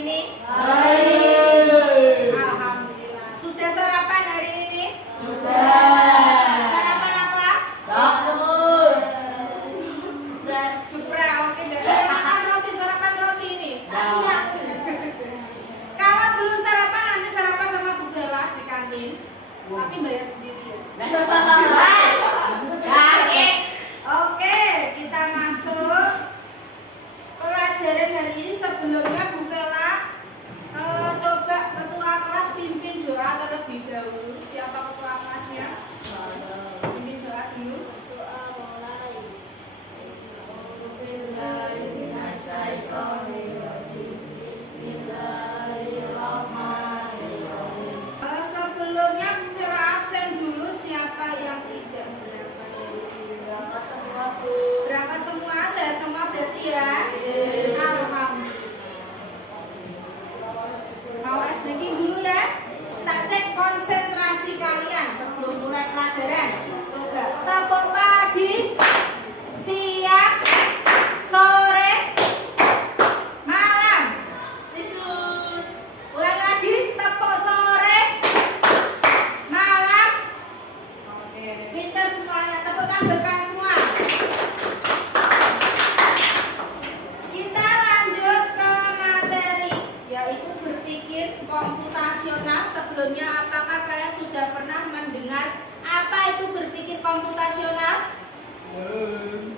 ini? Baik. Alhamdulillah. Sudah sarapan hari ini? Sudah. Sarapan apa? Dapur. Geprek, oke. Nggak boleh makan roti, sarapan roti ini. Kalau belum sarapan, nanti sarapan sama Bu Bella di kantin. Tapi bayar sendiri ya. Oke, kita masuk pelajaran hari ini. Sebelumnya Bu Bella coba ketua kelas pimpin doa terlebih dahulu. Siapa ketua kelasnya? Pimpin doa dulu. Doa mulai. Bismillahirrahmanirrahim. Sebelumnya Bu Bella absen dulu. Siapa yang tidak berangkat dari ini? Berangkat semua, Bu. Berangkat semua, sehat semua berarti ya? Alhamdulillah. Mau speaking dulu ya? Kita cek konsentrasi kalian sebelum mulai pelajaran. Coba tepuk pagi, siang, sore, malam. Tidur. Ulang lagi, tepuk sore, malam. Oke, pintar semuanya. Tepuk tangan semua. Kita lanjut ke materi, yaitu berpikir komputasional. Sebelumnya apakah kalian sudah pernah mendengar apa itu berpikir komputasional?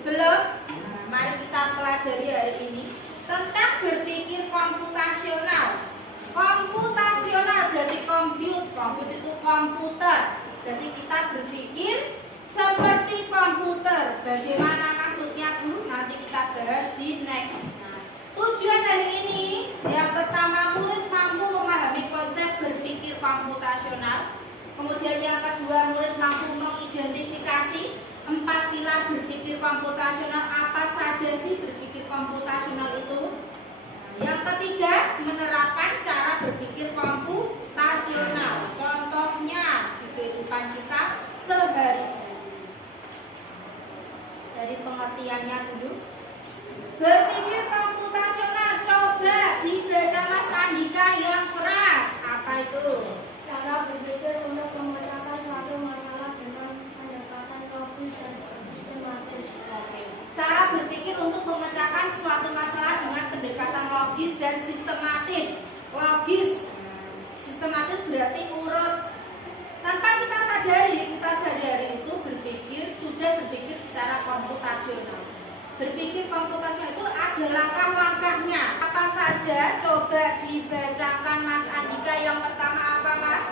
Belum? Nah, mari kita pelajari hari ini tentang berpikir komputasional. Komputasional berarti komput itu komputer. Berarti kita berpikir seperti komputer. Bagaimana maksudnya, Bu? Nanti kita bahas di next. Nah, tujuan hari ini yang pertama, murid mampu memahami konsep berpikir komputasional. Kemudian yang kedua, murid mampu mengidentifikasi 4 pilar berpikir komputasional. Apa saja sih berpikir komputasional itu? Yang ketiga, menerapkan cara berpikir komputasional. Contohnya di kehidupan kita sehari-hari. Dari pengertiannya dulu. Berpikir komputasional, coba dibaca Mas Andika yang keras. Apa itu? Cara berpikir untuk memecahkan suatu masalah dengan pendekatan logis dan sistematis. Cara berpikir untuk memecahkan suatu masalah dengan pendekatan logis dan sistematis. Logis, sistematis berarti urut. Tanpa kita sadari itu sudah berpikir secara komputasional. Berpikir komputasional itu ada langkah-langkahnya. Apa saja? Coba dibacakan Mas Andika. Yang pertama apa, Mas?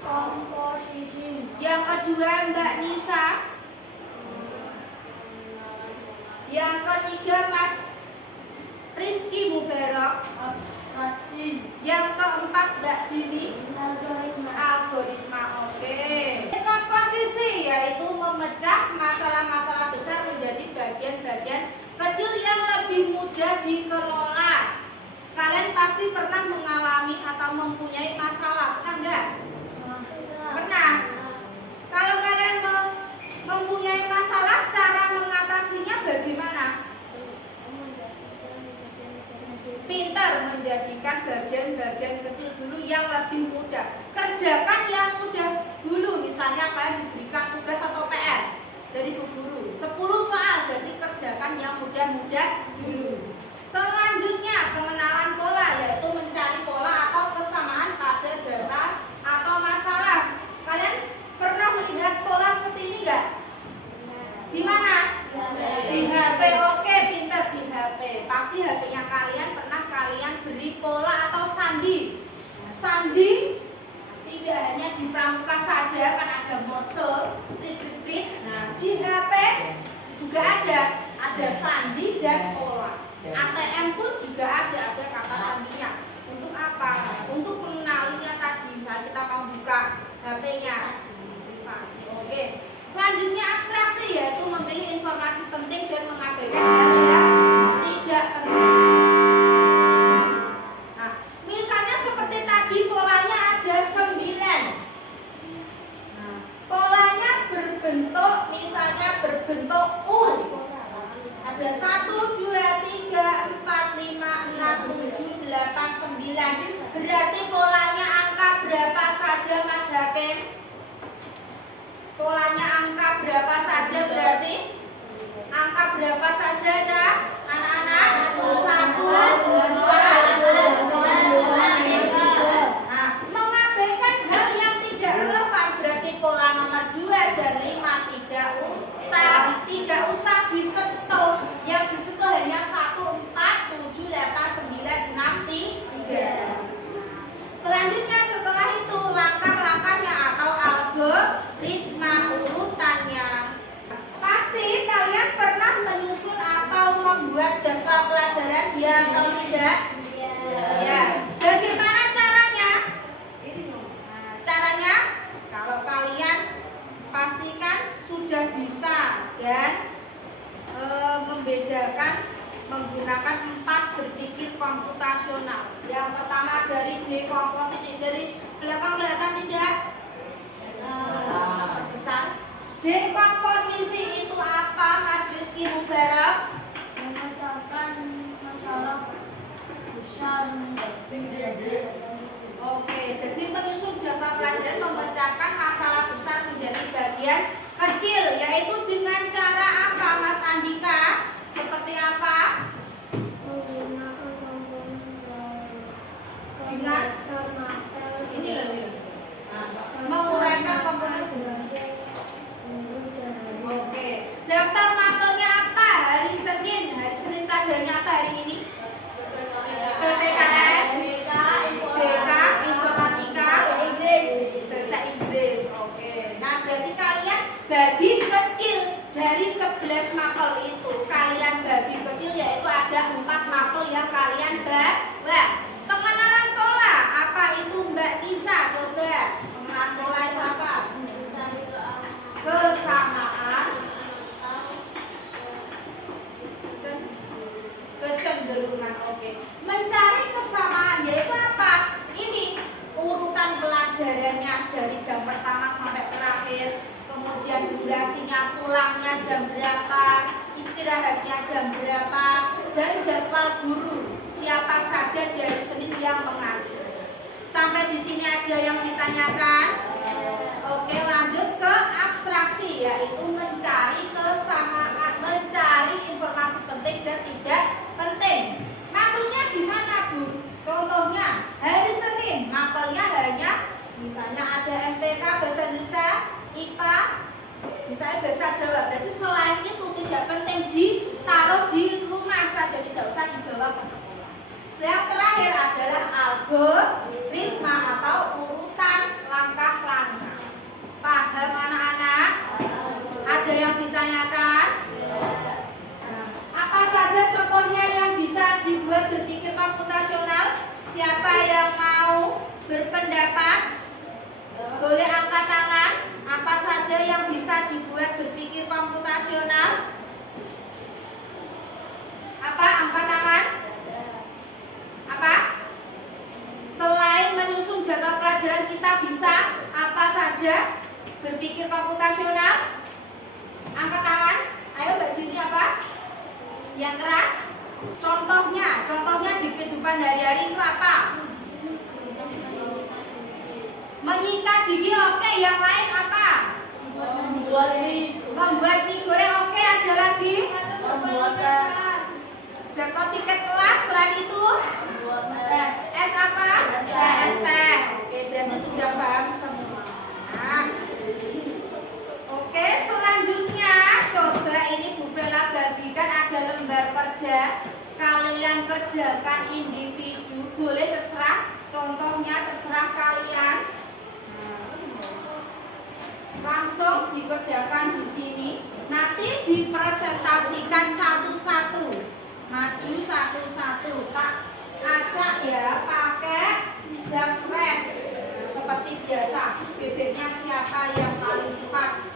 Komposisi. Yang kedua Mbak Nisa. Yang ketiga Mas Rizky Mubarok. Abstraksi. Yang keempat Mbak Dini. Algoritma. Oke. Komposisi yaitu memecah masalah-masalah besar menjadi bagian-bagian kecil yang lebih mudah dikelola. Kalian pasti pernah mengalami atau mempunyai masalah, pernah enggak? Pernah. Kalau kalian mempunyai masalah, cara mengatasinya bagaimana? Pintar menjadikan bagian-bagian kecil dulu yang lebih mudah. Kerjakan yang mudah dulu. Misalnya kalian diberikan tugas atau PR dari Bu Guru 10 soal, berarti kerjakan yang mudah-mudah dulu. Selanjutnya pengenalan pola, yaitu mencari pola atau kesamaan pada data atau masalah. Kalian pernah melihat pola seperti ini enggak? Di mana? Di HP. Oke, pintar di HP. Pasti HP-nya kalian pernah kalian beri pola atau sandi. Sandi tidak hanya di pramuka saja, kan ada morse, print. Nah, di HP juga ada sandi dan pola. ATM pun juga ada kata sandinya. Untuk apa? Untuk mengenalinya tadi. Misalnya kita mau buka HP-nya. Privasi. Oke. Selanjutnya abstraksi, yaitu memilih informasi penting dan mengabaikan hal yang tidak penting. Nah, misalnya seperti tadi polanya ada 9. Nah, polanya berbentuk misalnya berbentuk U. Ada 1, 2, 3, 4, 5, 6, 7, 8, Berarti polanya angka berapa saja Mas Hakim? Polanya angka berapa saja berarti? Angka berapa saja Cak? Anak-anak? 1, 2. Nah, mengabaikan hal yang tidak relevan berarti pola nomor 2 dan 5 tidak usah disentuh. Yang disentuh hanya 1, 4, 7, 8, 9, 6, 3. Selanjutnya setelah itu langkah-langkahnya atau algoritma urutannya. Pasti kalian pernah menyusun atau membuat jadwal pelajaran ya atau tidak? Ya. Bagaimana caranya? Nah, caranya kalau kalian pastikan sudah bisa dan membedakan menggunakan 4 berpikir komputasional. Yang pertama dari dekomposisi, dari belakang kelihatan tidak? Besar. Dekomposisi itu apa Mas Rizky Mubarak? Memecahkan masalah besar menjadi Oke, jadi menyusun jadwal pelajaran memecahkan masalah besar menjadi bagian kecil, yaitu dengan cara apa Mas Andika? Seperti apa? menggunakan komponen Dengan ini loh. Menguraikan komponen. Oke, daftar mapelnya apa? Hari Senin pelajarannya apa hari ini? PPKN, BK, Informatika, Bahasa Inggris. Oke, nah berarti kalian bagi kecil dari 11 mapel itu. Kalian bagi kecil yaitu ada 4 mapel yang kalian bawa. Pengenalan pola, apa itu Mbak Nisa? Coba, pengenalan pola itu apa? Kesamaan, kecenderungan. Oke, mencari kesamaan yaitu apa? Ini urutan pelajarannya dari jam pertama sampai terakhir, kemudian durasinya, pulangnya jam berapa, istirahatnya jam berapa, dan jadwal guru siapa saja dari Senin yang mengajar. Sampai di sini ada yang ditanyakan? Oke, lanjut ke abstraksi, yaitu mencari kesamaan, mencari informasi penting dan tidak penting. Maksudnya gimana Bu? Contohnya hari Senin mapelnya hanya misalnya ada MTK, Bahasa Indonesia, IPA, misalnya Bahasa Jawa. Berarti selain itu tidak penting ditaruh di rumah saja, tidak usah dibawa ke sekolah. Yang terakhir adalah algoritma atau urutan langkah-langkah. Paham anak-anak? Ada yang ditanyakan? Nah, apa saja contohnya yang bisa dibuat berpikir komputasional? Siapa yang mau berpendapat? Boleh angkat tangan. Apa saja yang bisa dibuat berpikir komputasional? Apa? Angkat tangan. Apa? Selain menyusun jadwal pelajaran kita bisa apa saja berpikir komputasional? Angkat tangan. Ayo Mbak Juni apa? Yang keras. Contohnya di kehidupan hari-hari itu apa? Menyikat gigi oke, yang lain apa? Membuat mie goreng oke, ada lagi? Jadwal tiket kelas, selain itu? Es apa? Es teh. Oke, berarti sudah paham semua. Nah, oke, selanjutnya coba ini Bu Vela bagikan ada lembar kerja. Kalian kerjakan individu, boleh terserah. Contohnya terserah kalian. Langsung dikerjakan di sini. Nanti dipresentasikan satu-satu. Maju satu-satu. Tak ajak ya pakai zapres seperti biasa. Bebeknya siapa yang paling cepat?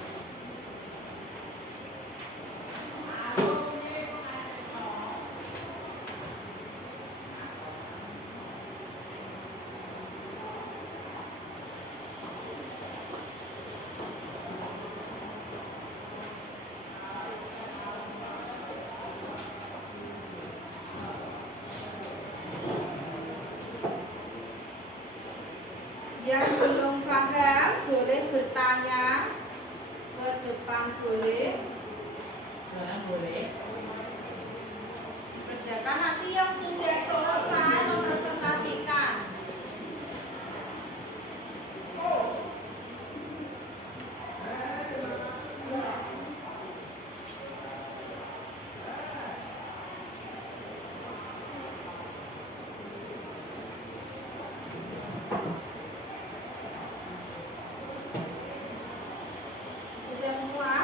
Yang belum paham boleh bertanya ke depan, boleh. Boleh. Kerjakan nanti yang sudah selesai mempresentasikan. Sudah semua?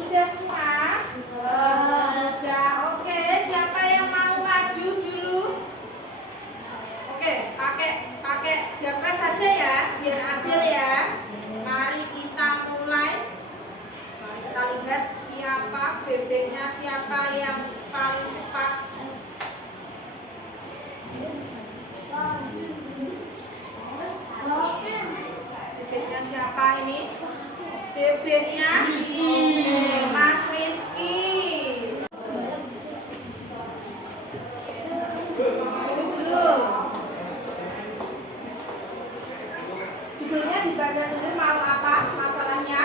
Sudah semua? Sudah. Oke, siapa yang mau maju dulu? Oke, pakai diapres saja ya, biar adil ya. Mari kita mulai. Mari kita lihat siapa bebeknya, siapa yang paling cepat. Bebeknya siapa ini? Bebeknya Mas Rizky. Maju dulu. Judulnya dibaca dulu, mau apa masalahnya?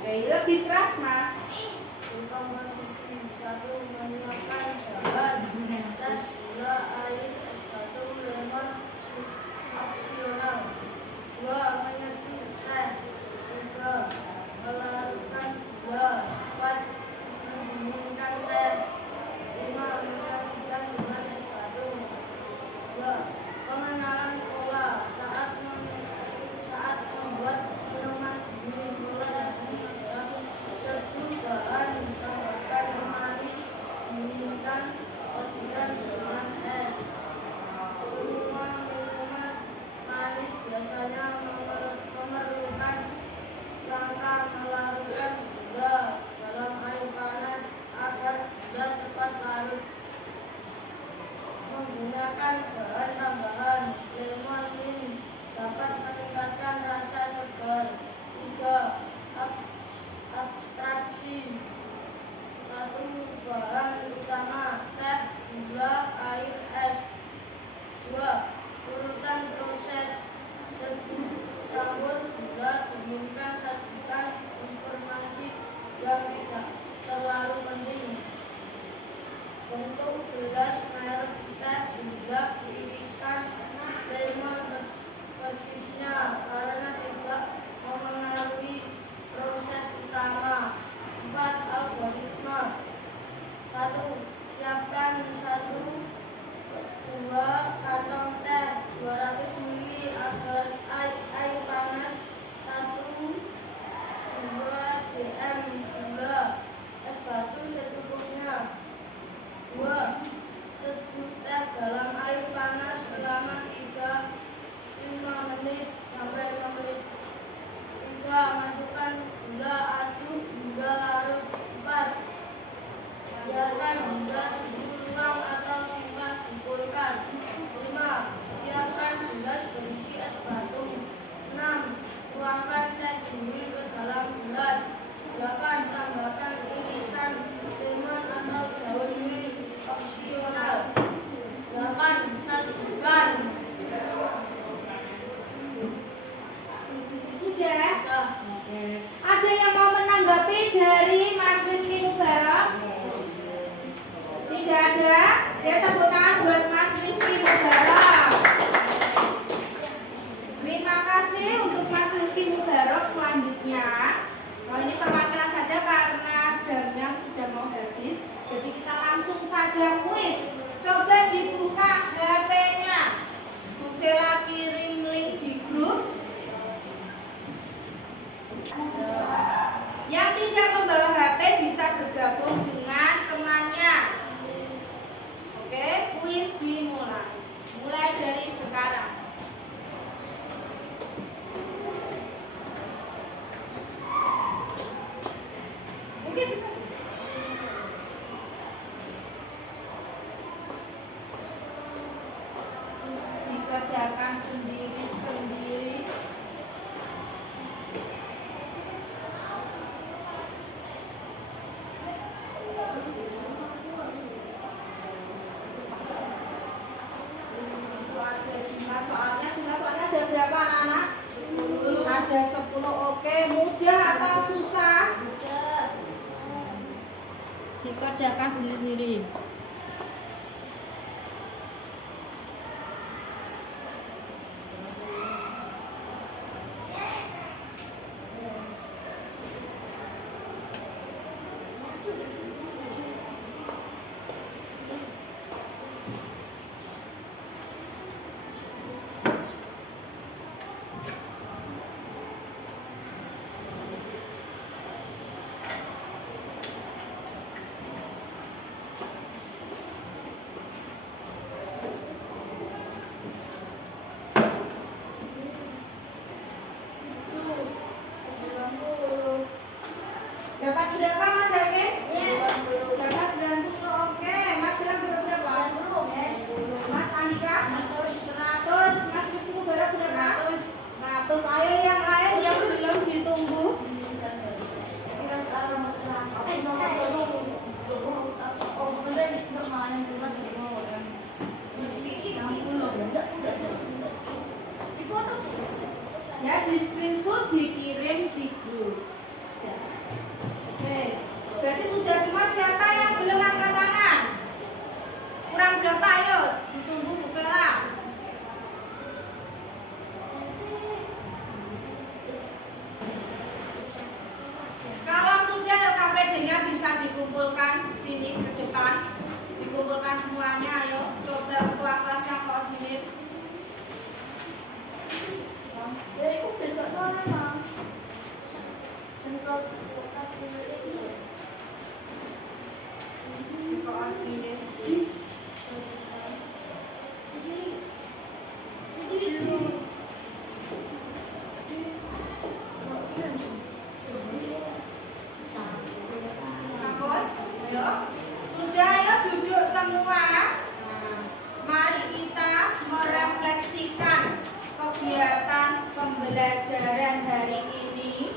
Oke, lebih keras Mas. Satu, menyiapkan bahan tes gula air es batu lemon opsional. Dua, menyeduh teh. Tiga, melarutkan gula. Empat, mendinginkan teh. Lima, menyajikan dengan es batu. Dua, pengenalan pola saat membuat minuman dingin. Mulai dari seduh bahan, tambahkan manis, dinginkan, oksigen dengan es. Semua minuman manis biasanya memerlukan langkah melarutkan gula dalam air panas agar gula cepat larut. Menggunakan bahan tambahan lemon mint dapat meningkatkan rasa segar. Tiga, abstraksi. Satu, bahan utama teh, gula, air, es. Dua, urutan proses. Seduh, campur, gula, dinginkan, sajikan. Informasi yang tidak terlalu penting. Bentuk gelas, merek teh, juga irisan lemon persisnya karena tidak memengaruhi proses utama. Empat, algoritma. Satu, siapkan 1-2 kantong teh 200 ml air panas 1-2 cm gula es batu secukupnya. 2. Seduh teh dalam air panas selama 3-5 menit sampai tidak membawa HP bisa bergabung dengan temannya. Oke, kuis dimulai. Mulai dari sekarang. Oke. Dikerjakan sendiri-sendiri. Soalnya ada berapa anak-anak? Ada 10. Oke, mudah atau susah? Dikerjakan sendiri-sendiri. Dapat berapa Mas Ake? Dapat 90. Oke, Mas Gilang berapa? Mas Andika? 100. Mas Rifki berapa? 100. Ayo yang lain yang belum ditunggu. Ya, di screenshot dikirim di grup. Ya. Oke, berarti sudah semua. Siapa yang belum angkat tangan? Kurang berapa? Ayo, ditunggu Bu Pela. Kalau sudah KPD-nya bisa dikumpulkan sini ke depan, dikumpulkan semuanya. Ayo, coba ketua kelas yang koordinir. Sudah ya, duduk semua. Mari kita merefleksikan kegiatan pembelajaran hari ini.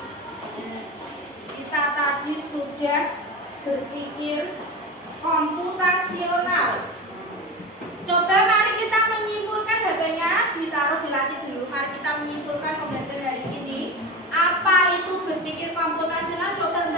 Kita tadi sudah berpikir komputasional. Coba mari kita menyimpulkan, HP-nya ditaruh di laci dulu. Mari kita menyimpulkan pembelajaran hari ini. Apa itu berpikir komputasional? Coba